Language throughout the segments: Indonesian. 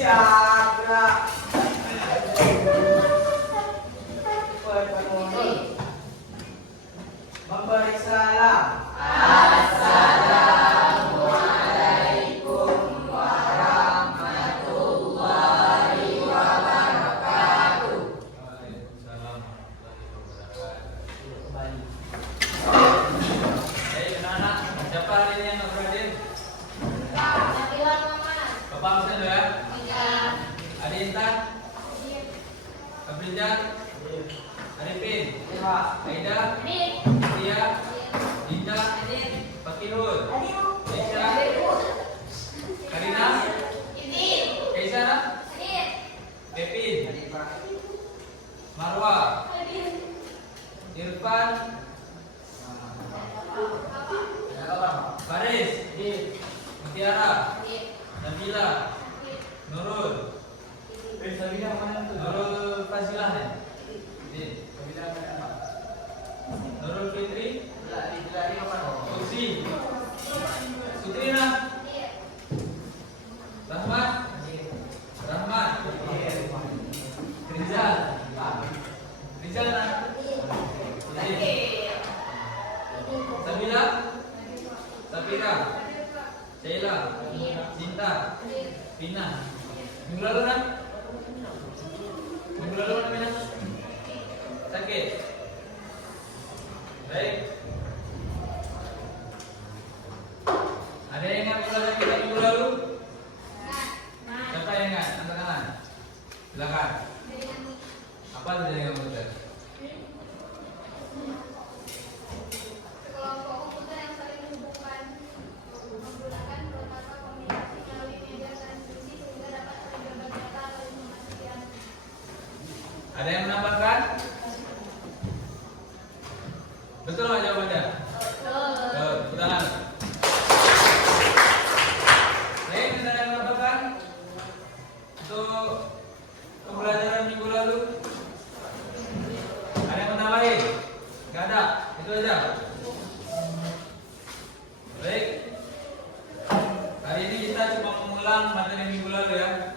Siap, gerak. Memberi salam. Assalamualaikum warahmatullahi wabarakatuh. Waalaikumsalam warahmatullahi wabarakatuh. Baik anak-anak, siapa hari ini yang nggak berhadir? Bapak absen ya? Adi Intan? Abrijan? Arifin? Aida? Tia? Dinda? Fakirul? Aisyah? Karina? Kaisara? Kevin? Marwa? Irfan? Faris? Mutiara? Nabila? Nurul? Nurul Fasilah ya? Nurul Fitri? Susi? Sutrina? Rahmat? Rahmat? Rizal? Rizal nak? Sabila? Sapira? Sheila? Cinta? Pina? Minggu lalu kan? Minggu lalu kan Pina? Sakit? Baik. Ada yang ingat pelajaran kita minggu lalu? Siapa yang ingat? Angkat tangan. Silakan. Apa itu jaringan komputer? Sekelompok komputer yang saling menghubungkan menggunakan protokol komunikasi melalui media transmisi sehingga dapat saling berbagi data atau informasi yang Ada yang menambahkan? Betul nggak jawabannya? Betul. Tangan. Baik, ada yang menambahkan untuk pembelajaran minggu lalu? Ada yang menambahin? Nggak ada. Itu aja. Baik. Hari ini kita cuma mengulang materi minggu lalu ya.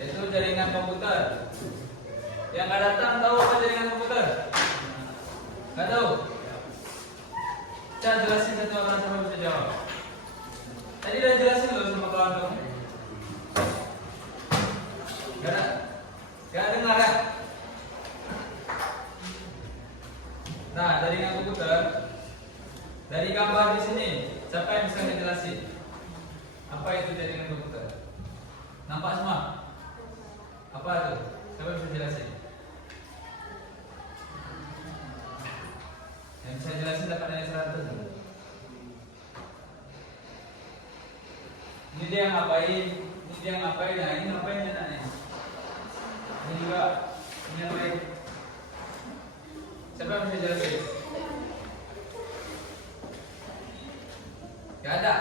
Yaitu jaringan komputer. Yang nggak datang tahu apa jaringan komputer? Nggak tahu? Saya jelasin satu orang sampai bisa jawab. Tadi udah jelasin loh sama kawan kamu. Gak ada? Gak dengar ya? Nah, jaringan komputer dari gambar di sini, siapa yang bisa ngejelasin? Apa itu jaringan komputer? Nampak semua? Apa itu? Siapa yang bisa jelasin? Yang bisa jelasin dapat nilai 100. Ini dia yang ngapain? Ini dia yang ngapain? Nah, ini ngapain anaknya? Ini juga ini ngapain? Siapa yang bisa jelasin? Gak ada.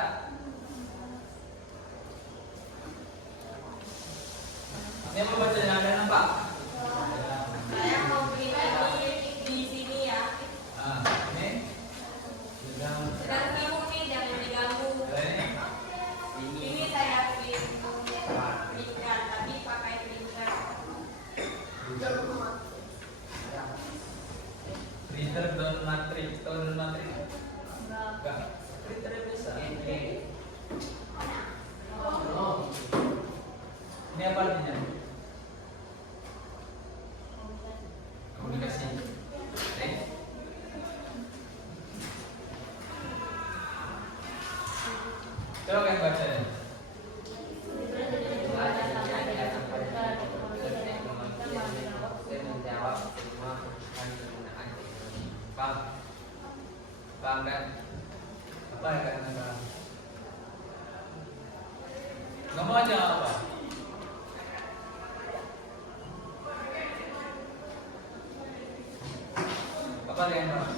Ini mau baca yang ada nampak? Saya mau berikan di sini ya. Ah, ini sedang Sedang sibuk nih, jangan diganggu. ini. Ini saya berikan, tapi pakai printer. Printer download matrix, download matrix. Enggak. Printer bisa. Ini apa artinya? Komunikasi. Oke. Coba kalian baca ya. Paham? Paham kan? Apa yang kalian paham? Ngomong aja apa? Apa yang paham?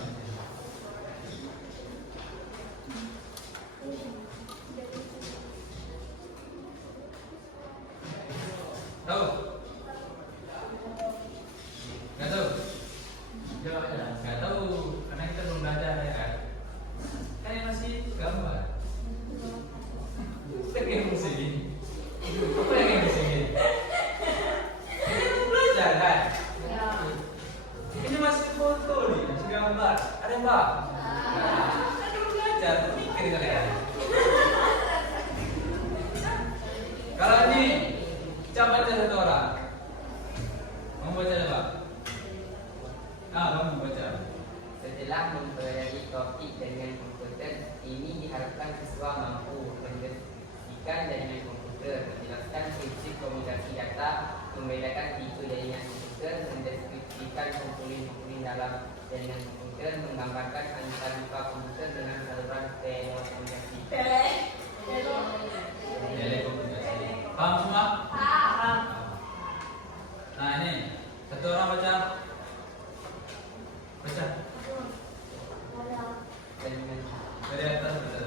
Tahu? Nggak tahu? Jawab aja. Nggak tahu, karena kita belum belajar ya kan? Kan ini masih gambar. Kan emosi. data, membedakan tipe jaringan komputer, mendeskripsikan komponen-komponen dalam jaringan komputer, menggambarkan antarmuka komputer dengan saluran telekomunikasi. Telekomunikasi. Paham semua? Nah ini satu orang baca. Baca Jaringan dari atas baca.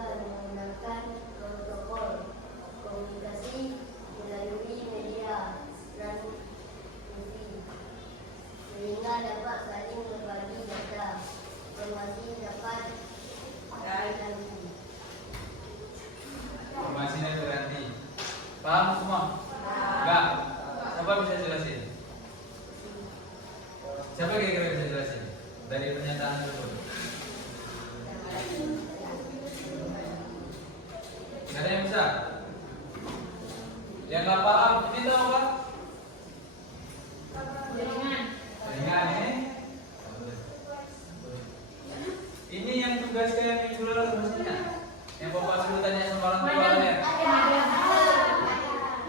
menggunakan protokol komunikasi melalui media transmisi sehingga dapat saling berbagi data. Informasi dapat diganti. Informasinya berarti. Paham semua? Enggak? Siapa bisa jelasin? Siapa kira-kira bisa jelasin dari pernyataan tersebut? Gak ada yang bisa? Yang nggak paham ini tahu apa? Jaringan ini. Ini yang tugas kayak minggu lalu maksudnya. Yang bapak suruh tanya sama orang tuanya.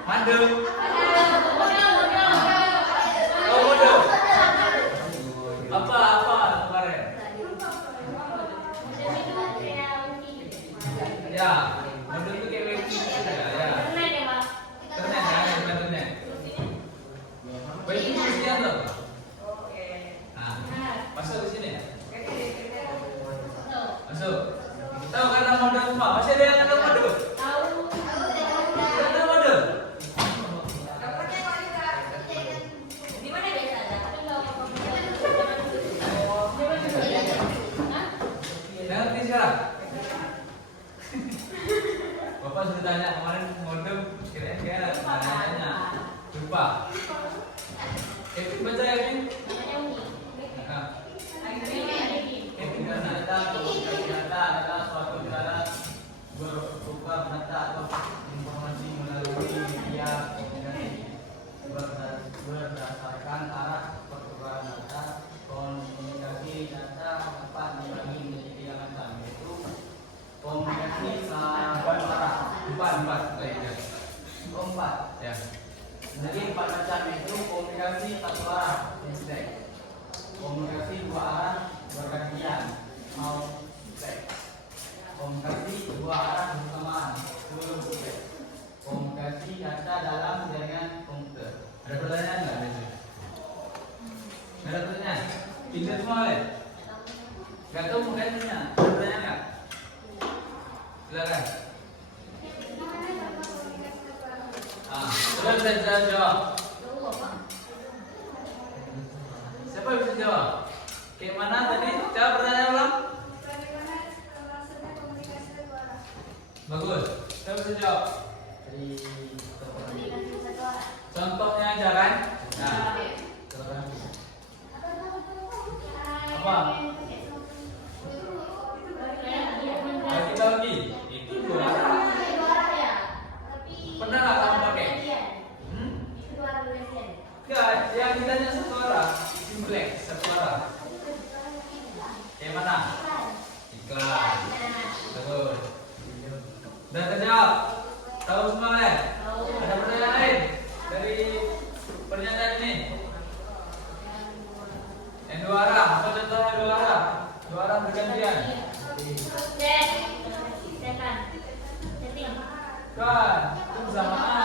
Mandel. Oh, model. Apa kemarin? Ya, model itu kayak wifi ya. Internet ya, internet. Wifi mestinya tuh. Nah, masuk di sini. Masuk. Tahu kan nama model semua? Masih ada yang ada model? Ada model? Ngerti sekarang? Bapak sudah tanya kemarin modem kira-kira tanya lupa. Kevin baca ya Kevin? Kevin karena data adalah suatu cara bertukar data atau informasi melalui media komunikasi berdasarkan arah pertukaran data. Komunikasi data dapat dibagi menjadi tiga macam, yaitu komunikasi satu arah empat ya. Jadi 4 macam itu komunikasi satu arah, komunikasi dua arah bergantian, komunikasi dua arah bersamaan, komunikasi data dalam jaringan komputer. Ada pertanyaan nggak? Nggak ada pertanyaan? Pindah semua ya? Nggak tahu mungkin tanya. Ada pertanyaan nggak? Silakan. Siapa bisa jawab? Siapa bisa jawab? Kayak mana tadi? Coba pertanyaan ulang. Bagus. Siapa bisa jawab? Contohnya aja kan? Nah, apa? Lagi. Itu dua arah. Pernah nggak kamu pakai? Enggak, yang ditanya satu arah, simplex satu arah. Kayak mana? Iklan. Betul. Udah terjawab? Tahu semua ya? Ada pertanyaan lain dari pernyataan ini? Yang dua arah, apa contohnya dua arah? Dua arah bergantian. Kan, itu bersamaan.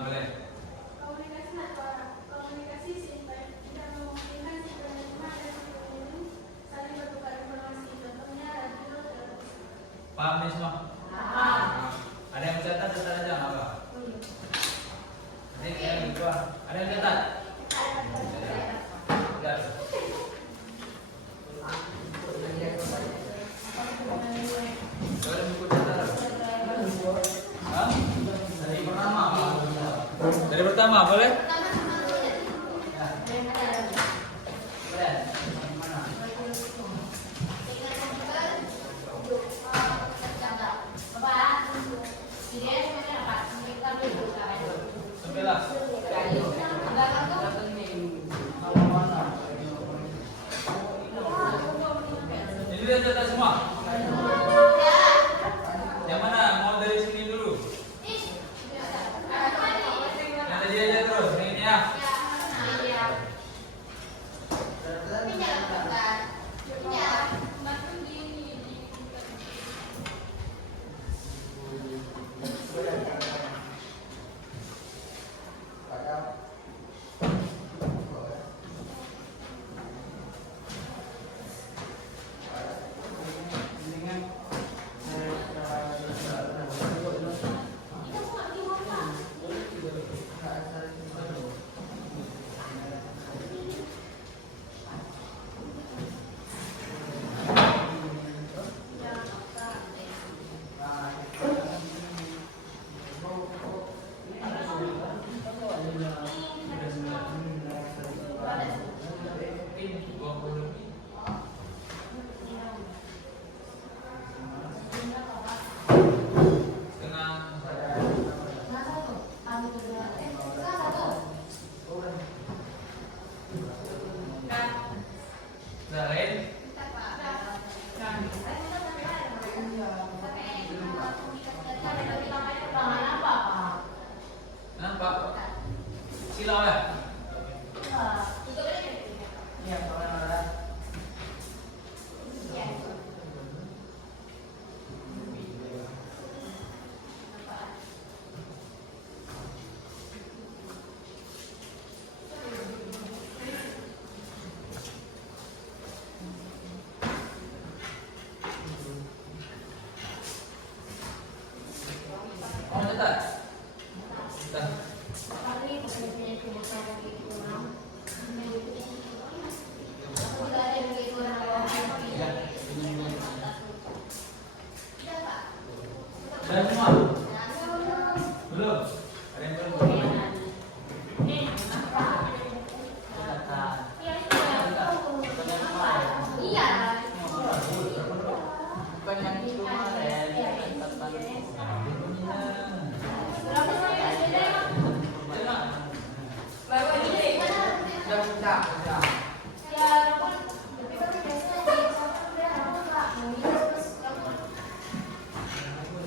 boleh. Komunikasi natural. Komunikasi simpan tidak memungkinkan si penerima dan si pengirim saling bertukar informasi. Contohnya radio, televisi. Paham nih semua? Paham. Ada yang mencatat aja apa? Ini yang kedua. Ada yang catat? Udah. Ada buku catat? Hah? Dari pertama. Dari pertama boleh? Sembilan. Ini dia catat semua. Yang mana? Mau dari sini dulu. Yang tadi aja terus. Yang ini ya. Nah, lain. Nampak? Silau ya? Mau catat? Dah. Sudah semua? Belum? Ada yang belum?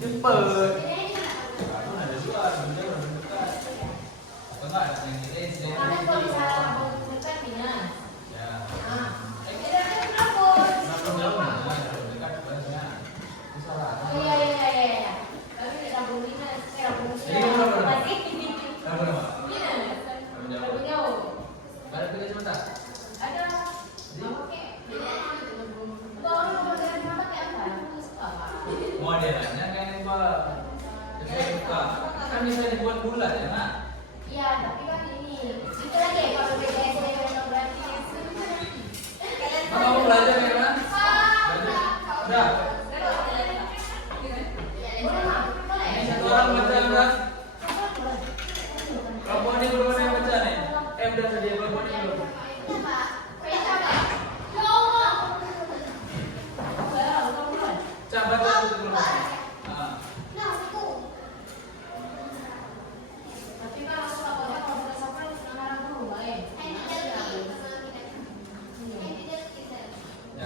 Cepet. Ada dua, atau enggak ada yang ini, ya. Modelannya kayak apa? Kan bisa dibuat bulat ya, Nak? Iya, tapi kan ini itu lagi kalau BPS berarti Kamu belajar ya, Nak? Udah. Ini satu orang baca, Nak. Kelompok ini belum ada yang baca nih. Udah tadi kelompok ini belum. Coba baca itu dulu. Ya.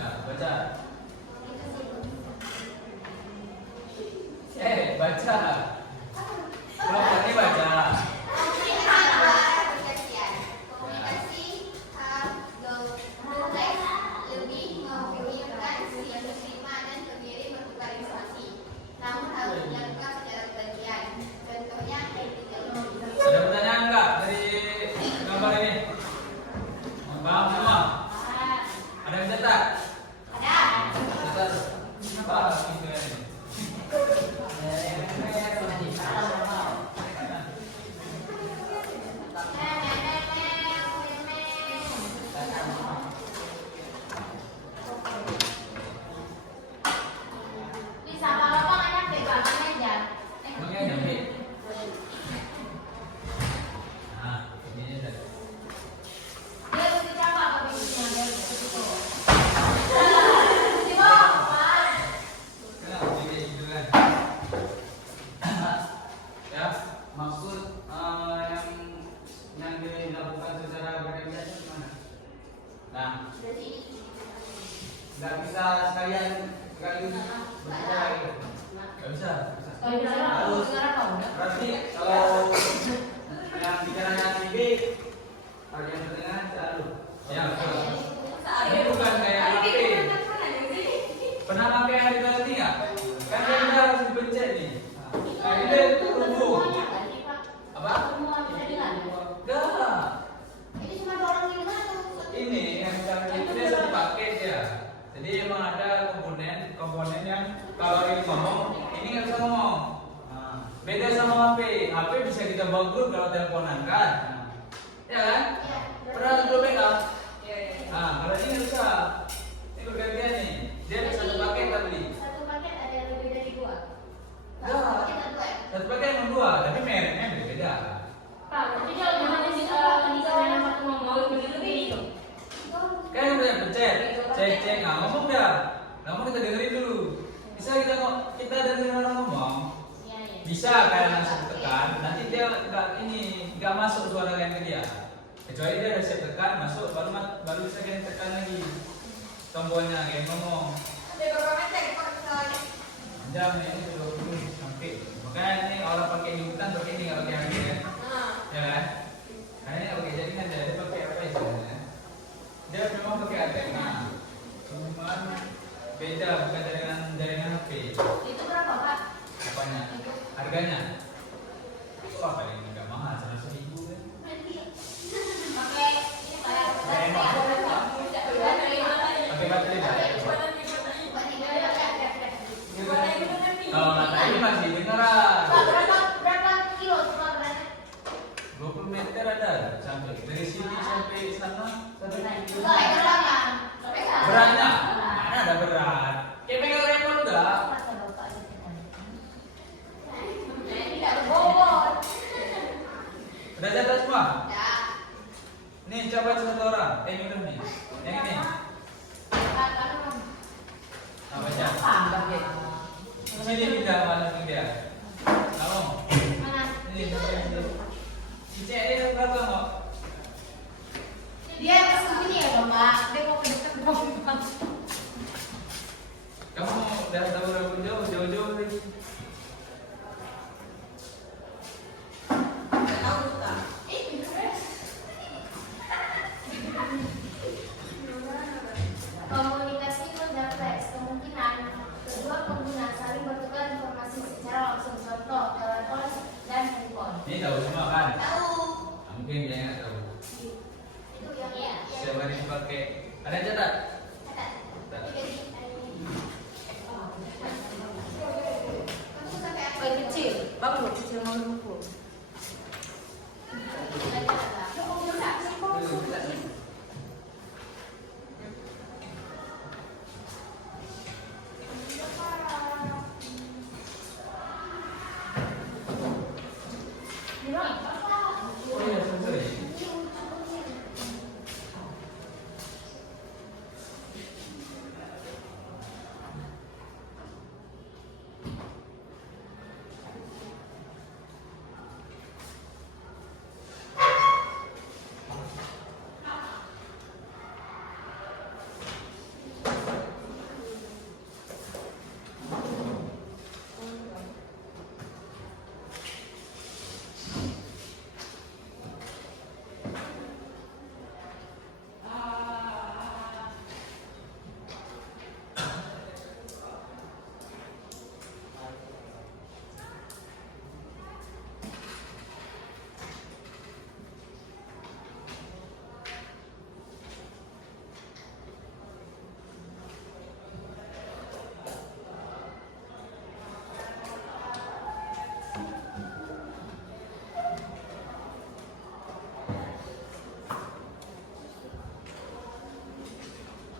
maksud yang dilakukan secara berkelanjutan itu gimana? Nah, nggak bisa sekalian berbicara gitu. Nggak bisa. Harus. Berarti kalau yang bicaranya si B, kalau yang tengah selalu. Ya, betul. Ini bukan kayak HP. Pernah pakai hari tadi nggak? Kan dia harus dipencet nih. Nah, ini terhubung. Apa? Enggak. Ini yang itu dia satu paket ya. Jadi emang ada komponen yang kalau ini ngomong, ini nggak bisa ngomong. Beda sama HP. HP bisa kita bawa grup kalau teleponan kan? Ya kan? Pernah grup backup? Nah, kalau ini nggak bisa. Ini bergantian nih. Dia ada satu paket tapi. Satu paket ada yang lebih dari dua. Satu paket yang dua, tapi mereknya berbeda. Pak, tapi kalau gimana sih kalau yang satu ngomong lebih itu? Kan yang udah pencet, cek, ngomong dah. Ngomong kita dengerin dulu. Bisa kita dengerin orang ngomong. Bisa kayak langsung tekan, nanti dia nggak masuk suara lain ke dia. Kecuali dia udah siap tekan, masuk baru bisa kita tekan lagi tombolnya kayak ngomong. Panjang ini 20 sampai. Makanya ini orang pakai inputan pakai ini nggak pakai HP ya. Ya kan? Karena ini nggak pakai jaringan dia pakai apa ya sebenarnya? Dia memang pakai antena. Cuman beda bukan jaringan HP. Itu berapa, Pak? Apanya? Harganya? Wah paling nggak mahal, 100.000 kan? Pakai ini Pakai baterai nggak? Kalau baterai ini masih beneran. Berapa kilo cuma beratnya? 20 meter ada sampai dari sini sampai sana sampai beratnya mana ada berat kayak pegang remote enggak udah jatuh semua nih coba satu orang minum nih yang ini apa aja sini pindah mana dia kamu ini si cek ini berapa kok Dia kesini ya, Bapak. Dia mau ke dekat Bapak. kamu udah tahu berapa jauh lagi Komunikasi kontrafleks kemungkinan kedua pengguna saling bertukar informasi secara langsung, contoh telepon dan handphone. ini tahu semua kan Tahu. mungkin dia nggak tahu Itu yang siapa yang dipakai ada yang catat Kecil, bagus kecil mau lupa. oh iya sorry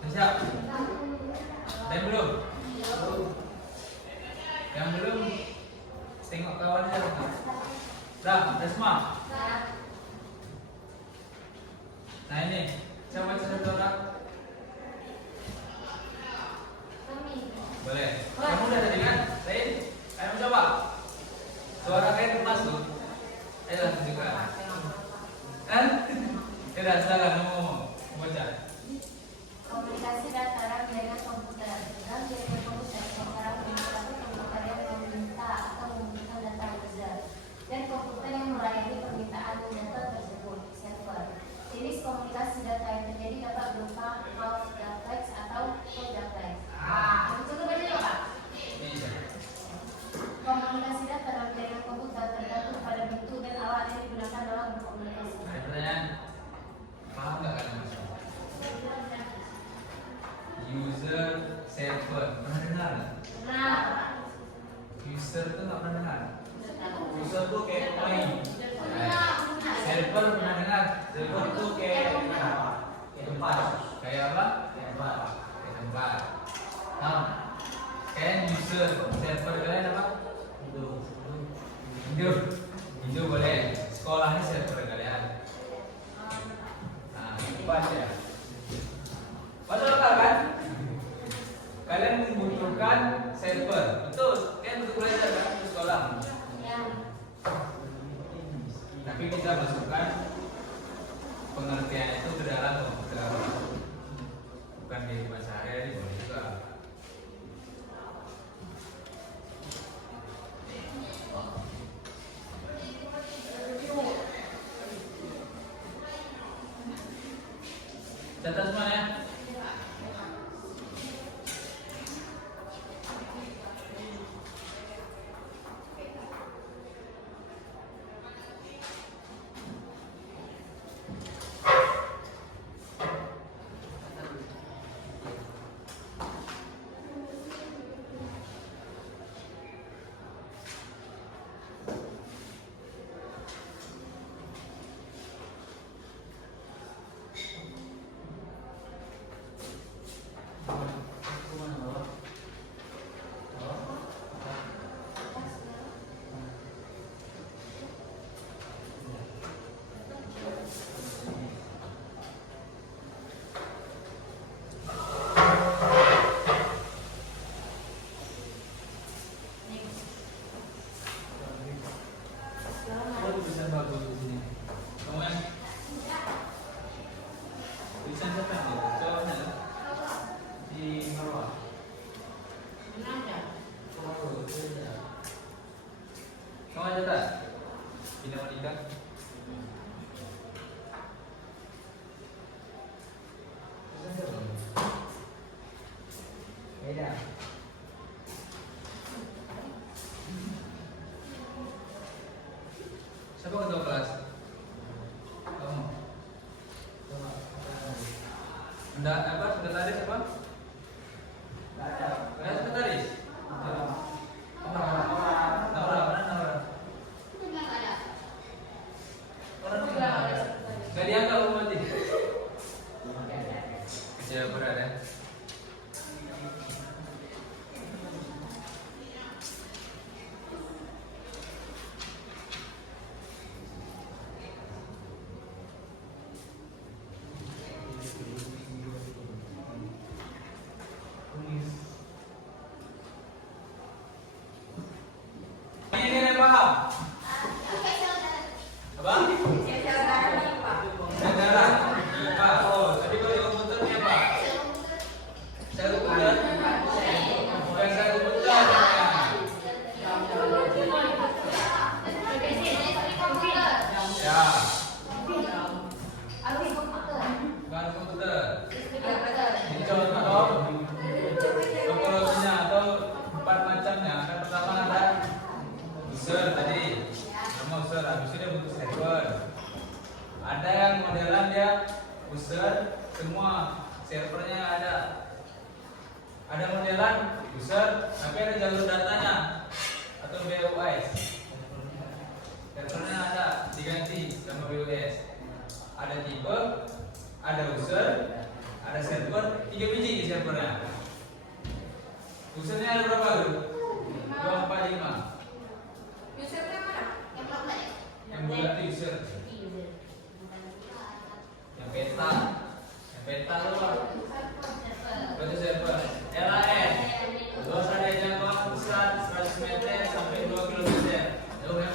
siap dan belum yang belum tengok kawannya dah semua nah ini coba satu orang boleh kamu udah tadi kan Sain ayo coba suara kayak lepas tuh Tidak, silakan kamu baca. Komunikasi data dalam jaringan komputer. Dalam jaringan komputer, seseorang menggunakan komputer yang meminta atau membutuhkan data user dan komputer yang melayani permintaan data tersebut, server. Jenis komunikasi data yang terjadi dapat berupa half duplex atau full duplex. Coba baca ya, Pak. Iya. Komunikasi data dalam jaringan komputer tergantung pada bentuk dan alat yang digunakan dalam berkomunikasi. Ada pertanyaan? Paham nggak kalian maksudnya? User, server, pernah dengar? Nah, User tuh nggak pernah dengar. User tuh kayak main. Server pernah dengar? Server tuh kayak apa? Kayak tempat. Kayak apa? Kayak tempat. Kayak tempat. Nah, kayak user, server kalian apa? Hidup. Hidup boleh. Sekolahnya server kalian. Nah, tempat ya. Masuk akal kan? Kalian membutuhkan server, betul? Kan untuk belajar kan untuk sekolah. Tapi kita masukkan pengertian itu ke dalam komputer, bukan di bahasa sehari-hari boleh juga. Catat semua ya. Tulisan bagus di sini. Kamu yang tulisan siapa yang itu? Jawabnya di bawah. Kamu aja tak? Bina Monika. Tulisan siapa? Beda. Siapa ketua kelas? Kamu. Enggak apa? Sekretaris apa? Enggak sekretaris. Naura, mana Naura? Orang enggak dianggap berarti. Kecil berat ya. Ini yang paham? Apa? Sejarah. IPA. Oh, tadi kalau di komputer ini apa? Saya komputer. Bukan saya komputer. Ya. Bukan komputer. Ini contoh topologinya atau 4 macamnya. Kan pertama ada user tadi, sama user, habis itu dia butuh server. Ada yang modelan dia user, semua servernya ada. Ada modelan user, tapi ada jalur datanya atau BOS. Servernya ada, diganti sama BOS. Ada tipe, ada user, ada server, 3 biji di servernya. Usernya ada berapa dulu? 2, 4, 5. Yang bulat itu user. Yang peta itu apa? Berarti server. LAN. Luas area jangkauan pusat 100 meter sampai 2 km. Jauh ya?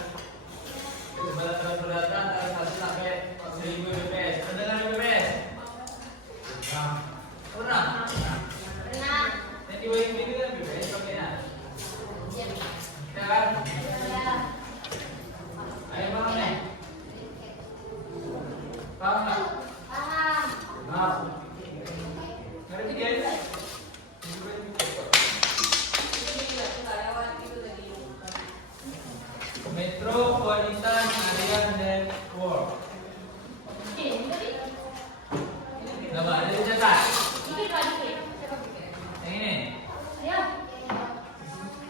Kecepatan transfer data antara 1 sampai 1000 Mbps. Anda dengar began then work. Coba ada dicatat. Yang ini.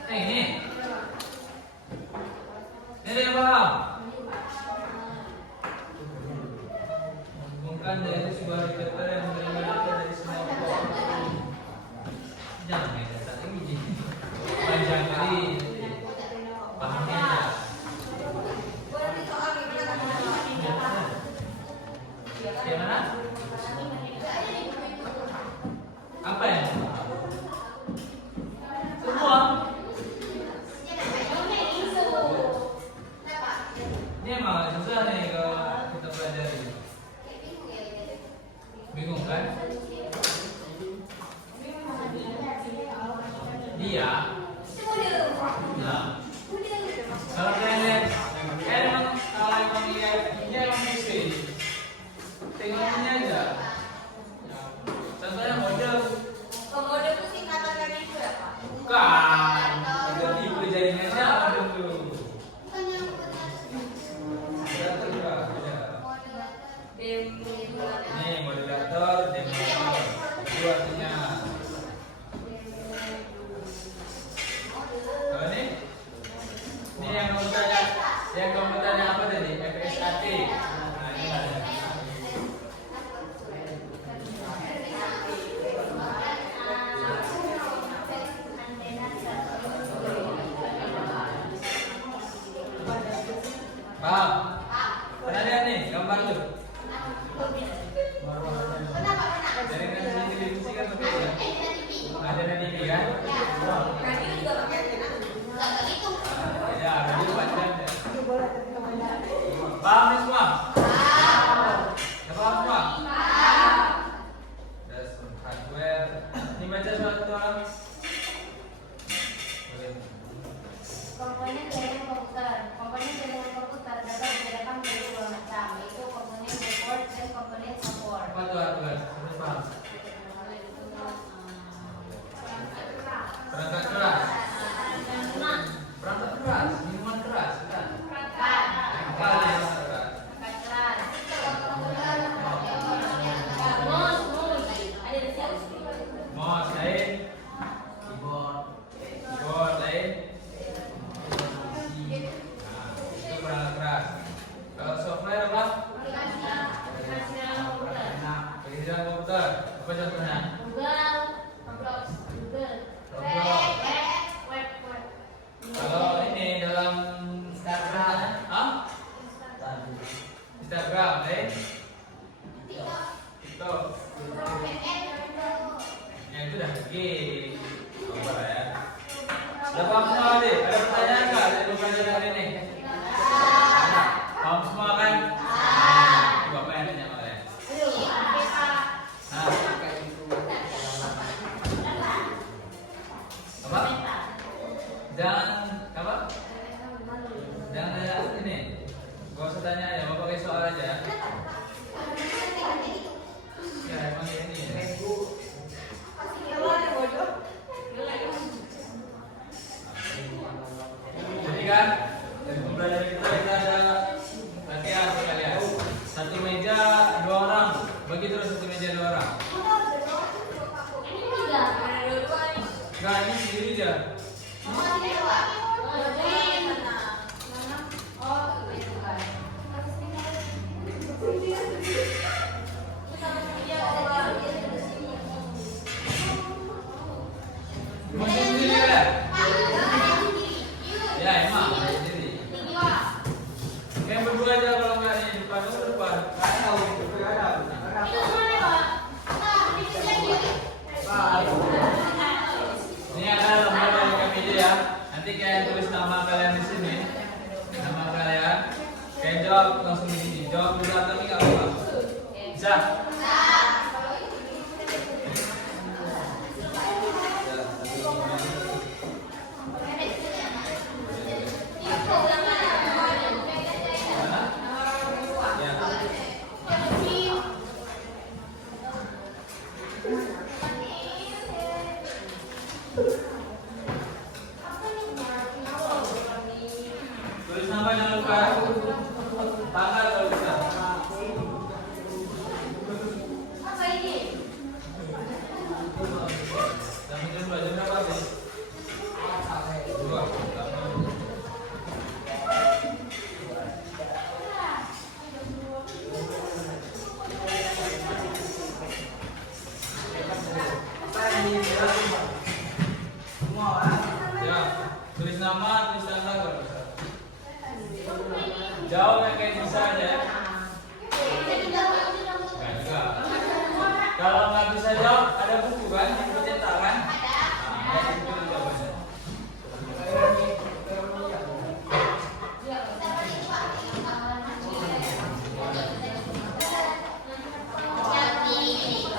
Yang ini. Ini ada yang paham? Menghubungkan dari sebuah diktator yang menerima data dari semua kelompok. Jangan main data ini. Panjang kali. Pahamnya aja. Yang mana? Apa ya? Semua. Ini emang susah nih kalau kita pelajari. Bingung kan? Dia. Nah. Kalau kalian lihat, emang kalau emang lihat, dia emang mesti. Tengok ini aja. Contohnya model. Komodo itu singkatan dari itu ya Pak? Bukan. Itu tipe jaringannya apa dulu? Moderator juga. Ini moderator, demulator. Itu artinya. Kalau ini yang kamu tanya apa tadi? FSAT. Nah, ini ada. Paham? Pernah lihat nih gambar tuh? Dari nanti televisi kan pakai ya? Ada di TV kan? Radio juga pakai antena. Ya, radio macam ya. Paham nih semua? Ya paham semua? Das hardware. Ini baca suatu orang. Komponen jaringan komputer. Komponen jaringan komputer dapat dibedakan menjadi dua macam, yaitu komponen keyboard dan komponen support. Apa tuh hardware? Sudah paham? Perangkat keras. Perangkat keras. Minuman keras, bukan? Apa yang keras? Mouse lain. Keyboard lain. Itu perangkat keras. Kalau software apa? Aplikasi komputer. Apa contohnya? Roblox. Kalau ini dalam Instagram, Instagram, TikTok. Yang itu dah game. Apa ya? Sudah paham semua tadi? Ada pertanyaan nggak dari pembelajaran hari ini? Paham semua kan? Bapak yang tanya sama kalian. Apa? Jangan apa? Jangan ini. Gak usah tanya aja, bapak pakai soal aja. Ya emang ini. Jadi kan dari pembelajaran kita ada latihan kalian. Satu meja 2 orang, bagi terus satu meja 2 orang. Enggak, ini sendiri aja. Mau sendiri kan? Ya emang sendiri. Kayak berdua aja kalau nggak di depan itu depan. Tahu itu ada. Ini ada lembar dari KPJ ya. Nanti kalian tulis nama kalian di sini. Nama kalian. Kalian jawab langsung di sini. Jawab dulu atau nggak apa-apa. Bisa? Tulis nama jangan lupa. bisa aja ya. Jadi jangan Enggak juga. Kalau nggak bisa jawab, ada buku kan yang dicetak kan? Nah, itu jawabannya. Ini.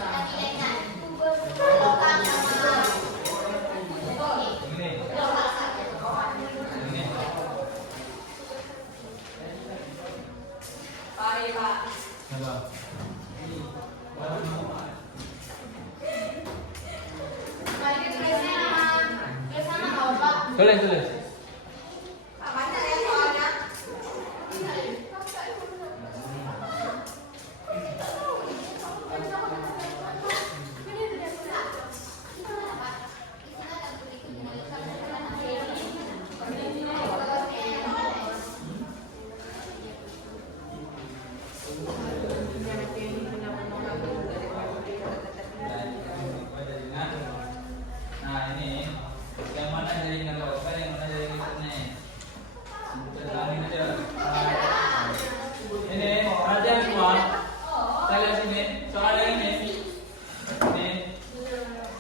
Ini. Pare Pak. Apa? Tulis, tulis. Banyak ya soalnya. Nah, ini yang mana jaringan lokal, yang mana jaringan internet. Sebutkan aja. Ini perhatian semua. Saya lihat sini, soal yang ini. Ini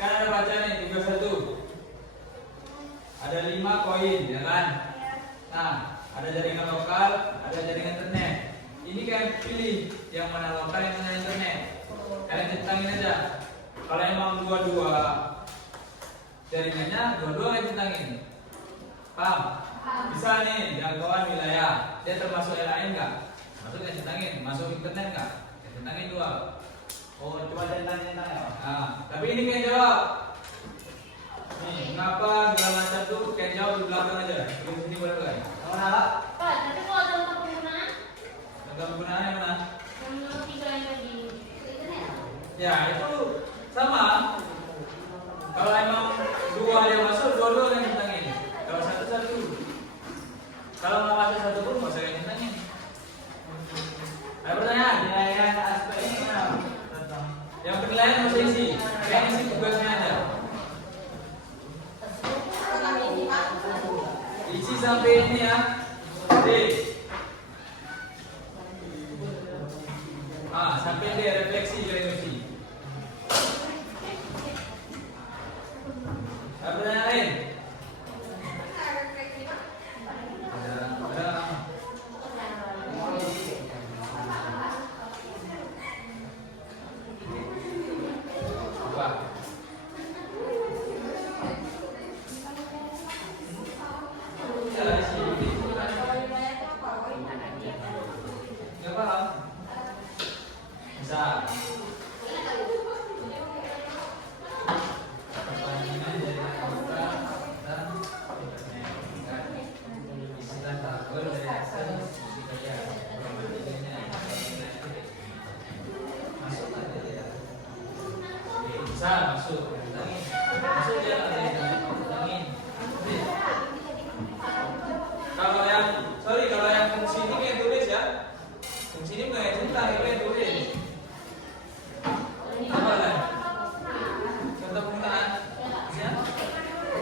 kan ada baca nih 31. Ada 5 koin, ya kan? Nah, ada jaringan lokal, ada jaringan internet. Ini kan pilih yang mana lokal, yang mana internet. Kalian centangin aja. Kalau emang dua-dua jaringannya, dua-dua kalian centangin. Paham? Bisa nih jangkauan wilayah. Dia termasuk LAN nggak? Masuk kalian centangin. Masuk internet nggak? Kalian centangin dua. Oh, cuma centang-centang ya. Nah, tapi ini kalian jawab. Nih, kenapa segala macam tuh kalian jawab di belakang aja. Di sini boleh nggak? Yang mana, Pak? Pak, tapi kalau contoh penggunaan Contoh penggunaan yang mana? yang 3 yang tadi internet. Ya itu sama. Kalau emang dua yang masuk, dua-dua yang centangin. Kalau satu-satu. Kalau nggak masuk satu pun nggak usah yang centangin. Ada pertanyaan? Penilaian aspek ini mana? Tentang Yang penilaian nggak usah isi. Yang isi tugasnya aja. Isi sampai ini ya. D. Sampai D refleksi dari isi. Ada pertanyaan lain? Ada. Apa? Ya, isi. Nggak paham? Bisa. Pertandingan dari anggota dan istilah tabel dari Excel isi saja. Masuk aja ya. Bisa masuk. Masuk ya ada yang tentangin. Kalau yang fungsi ini kayak tulis ya. Fungsi ini bukan yang centang, itu yang tulis. Apa lah? Contoh penggunaan. Ya?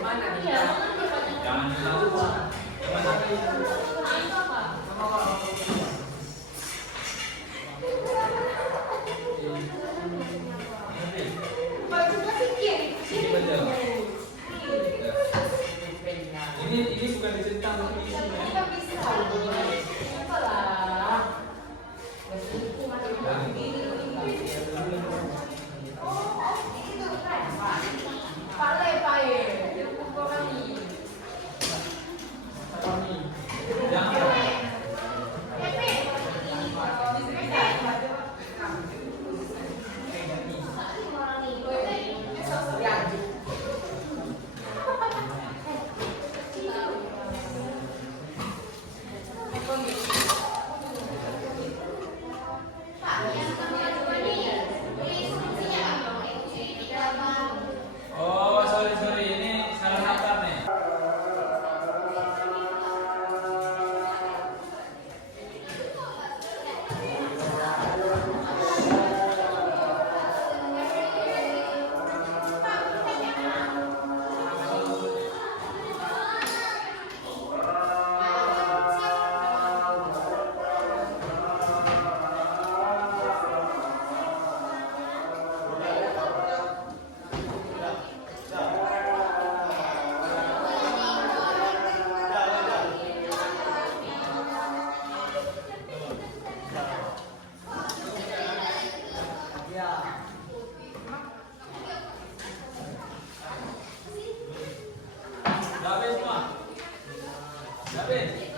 Mana nih? Iya, mengerti Pak. Jangan dilakukan. Gimana? Itu apa? Sama Pak. Ngerti? Bajunya sih Jawabin semua. Jawabin.